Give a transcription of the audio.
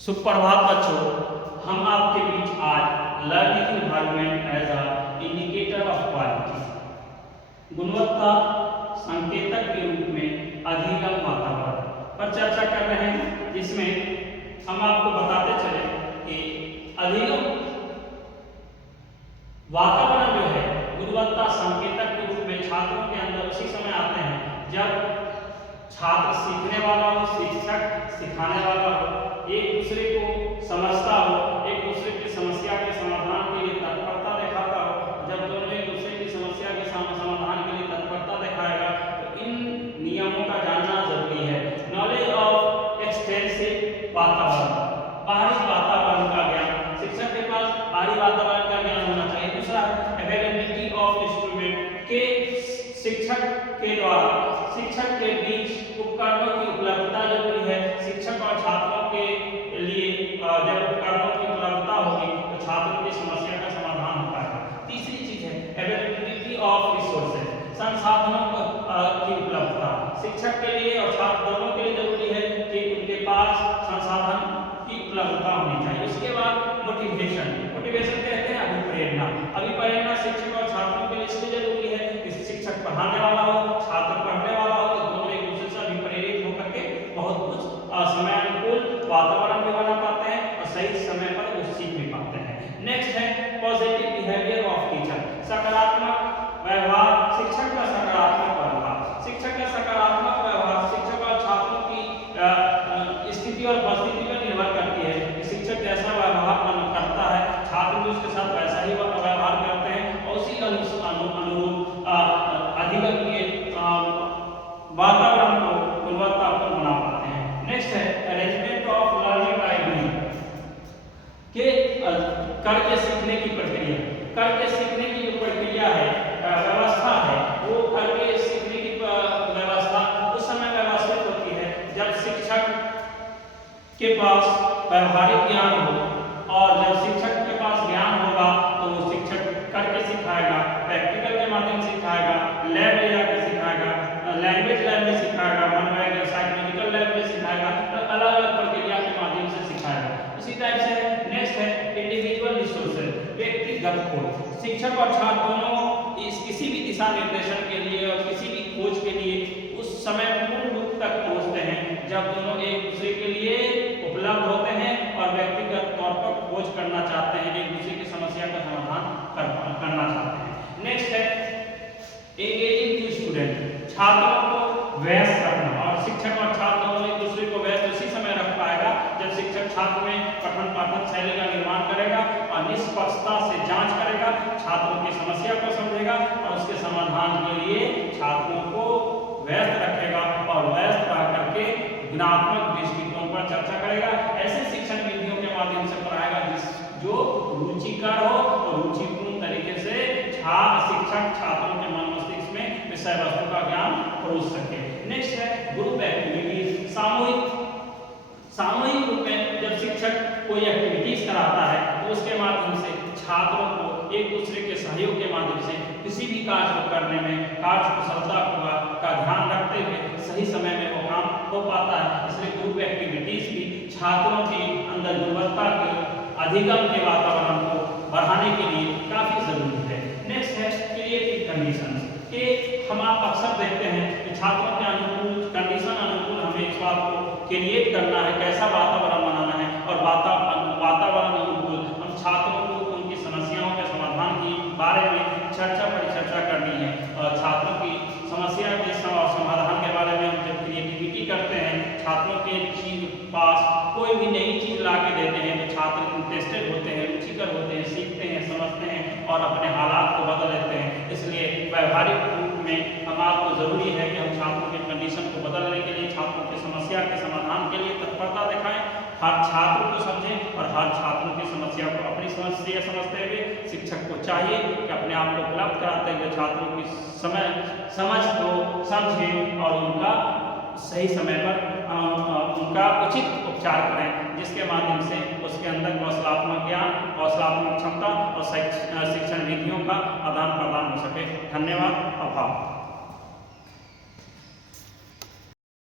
सुप्रभात बच्चों, हम आपके बीच आज learning environment as a indicator of quality गुणवत्ता संकेतक के रूप में अधिगम वातावरण पर चर्चा कर रहे हैं, जिसमें हम आपको बताते चले कि अधिगम वातावरण जो है गुणवत्ता संकेतक के रूप में छात्रों के अंदर उसी समय आते हैं जब छात्र सीखने वाला हो, शिक्षक सिखाने वाला हो, एक दूसरे को समझता हो, एक दूसरे की समस्या के समाधान के लिए तत्परता दिखाता हो। जब दोनों एक दूसरे की समस्या के समाधान के लिए तत्परता दिखाएगा तो इन नियमों का जानना जरूरी है। नॉलेज ऑफ एक्सटेंसिव वातावरण, बाहरी वातावरण का ज्ञान, शिक्षक के पास बाहरी वातावरण का ज्ञान होना चाहिए। दूसरा, अवेलेबिलिटी ऑफ इंस्ट्रूमेंट के शिक्षक के द्वारा शिक्षक के बीच उपकरणों की उपलब्धता जरूरी है। शिक्षक और छात्रों के लिए जब उपकरणों की उपलब्धता होगी तो छात्रों की समस्या का समाधान हो पाएगा। तीसरी चीज है अवेलेबिलिटी ऑफ रिसोर्सेज, संसाधनों की उपलब्धता। शिक्षक के लिए और छात्र दोनों के लिए जरूरी है कि उनके पास संसाधन की उपलब्धता होनी चाहिए। उसके बाद मोटिवेशन, मोटिवेशन कहते हैं अभिप्रेरणा। अभिप्रेरणा शिक्षक और छात्रों के लिए इसलिए जरूरी है कि शिक्षक पढ़ाने वाला हो, छात्र पढ़ने वाला हो, तो दोनों एक दूसरे से अभिप्रेरित होकर के बहुत कुछ समय अनुकूल वातावरण भी बना पाते हैं और सही समय पर वो सीख भी पाते हैं। नेक्स्ट है पॉजिटिव बिहेवियर ऑफ टीचर, सकारात्मक व्यवहार, शिक्षक का सकारात्मक व्यवहार। शिक्षक का सकारात्मक व्यवहार शिक्षक और छात्रों की स्थिति और परिस्थिति पर निर्भर करती है कि शिक्षक जैसा व्यवहार करता है छात्र भी उसके साथ वैसा ही व्यवहार करते हैं और उसी अनुरूप अधिगम के वातावरण को गुणवत्तापूर्ण बना पाते हैं। नेक्स्ट है arrangement of learning by doing, के करके सीखने की प्रक्रिया। करके सीखने की जो प्रक्रिया है, व्यवस्था है, वो करके सीखने की व्यवस्था उस समय व्यवस्थित होती है जब शिक्षक के पास व्यवहारिक ज्ञान हो, और जब शिक्षक के पास ज्ञान होगा तो वो शिक्षक करके सिखाएगा, प्रैक्टिकल के माध्यम से सिखाएगा, लैब ले जाकर सिखाएगा, लैंग्वेज लैब में सिखाएगा, मनोवैज्ञानिक साइकोलॉजिकल लैब में सिखाएगा, तो अलग अलग प्रक्रिया के माध्यम से सिखाएगा। इसी टाइप से नेक्स्ट है इंडिविजुअल रिसोर्सेज, व्यक्तिगत खोज। शिक्षक और छात्र दोनों किसी भी दिशा निर्देशन के लिए और किसी भी खोज के लिए उस समय पूर्ण रूप तक पहुंचते हैं जब दोनों एक दूसरे के लिए उपलब्ध होते हैं और व्यक्तिगत तौर पर खोज करना चाहते हैं, एक दूसरे की समस्या का समाधान करना चाहते हैं। नेक्स्ट है एंगेजिंग टू स्टूडेंट, छात्रों को व्यस्त रखना। और शिक्षक और छात्र दोनों एक दूसरे को व्यस्त उसी समय रख पाएगा जब शिक्षक छात्र में पठन पाठन शैली का निर्माण करेगा और निष्पक्षता से जांच करेगा, छात्रों की समस्या को समझेगा और उसके समाधान के लिए छात्रों को व्यस्त रखेगा और व्यस्त रह करके गुणात्मक दृष्टिकोण पर चर्चा करेगा। ऐसे शिक्षण विधियों के माध्यम से पढ़ाएगा जो रुचिकर हो और रुचिपूर्ण तरीके से शिक्षक छात्रों के मन मस्तिष्क में विषय वस्तु का ज्ञान परोस सके। नेक्स्ट है ग्रुप एक्टिविटीज, सामूहिक रूप में जब शिक्षक कोई एक्टिविटीज कराता है तो उसके माध्यम से छात्रों को एक दूसरे के सहयोग के माध्यम से किसी भी कार्य को करने में कार्य कुशलता का ध्यान रखते हुए सही समय में वो काम हो पाता है। इसलिए ग्रुप एक्टिविटीज भी छात्रों के अंदर गुणवत्ता के अधिगम के वातावरण को बढ़ाने के लिए काफी जरूरी है। नेक्स्ट है क्रिएटिव कंडीशंस, कि हम आप अक्सर देखते हैं कि छात्रों के अनुकूल कंडीशन अनुकूल हमें इस बात को क्रिएट करना है, कैसा वातावरण बनाना है और वातावरण अनुकूल हम छात्रों को उनकी समस्याओं के समाधान के बारे में परिचर्चा करनी है। और छात्रों की समस्या के समाधान के बारे में हम जब क्रिएटिविटी करते हैं, छात्रों के पास कोई भी नई चीज ला के देते हैं तो छात्र इंटरेस्टेड होते हैं, रुचिकर होते हैं, सीखते हैं, समझते हैं और अपने हालात को बदल लेते हैं। इसलिए व्यवहारिक रूप में हम आपको जरूरी है कि हम छात्रों के कंडीशन को बदलने के लिए, छात्रों की समस्या के समाधान के लिए तत्परता दिखाएं, हर छात्र को समझें और हर छात्रों की समस्या को अपनी समस्या समझते हुए शिक्षक को चाहिए कि अपने आप को उपलब्ध कराते हुए छात्रों की समझ को समझें और उनका सही समय पर उनका उचित उपचार करें, जिसके माध्यम से उसके अंदर कौशलात्मक ज्ञान, कौशलात्मक क्षमता और शिक्षण विधियों का आदान प्रदान हो सके। धन्यवाद, आभार।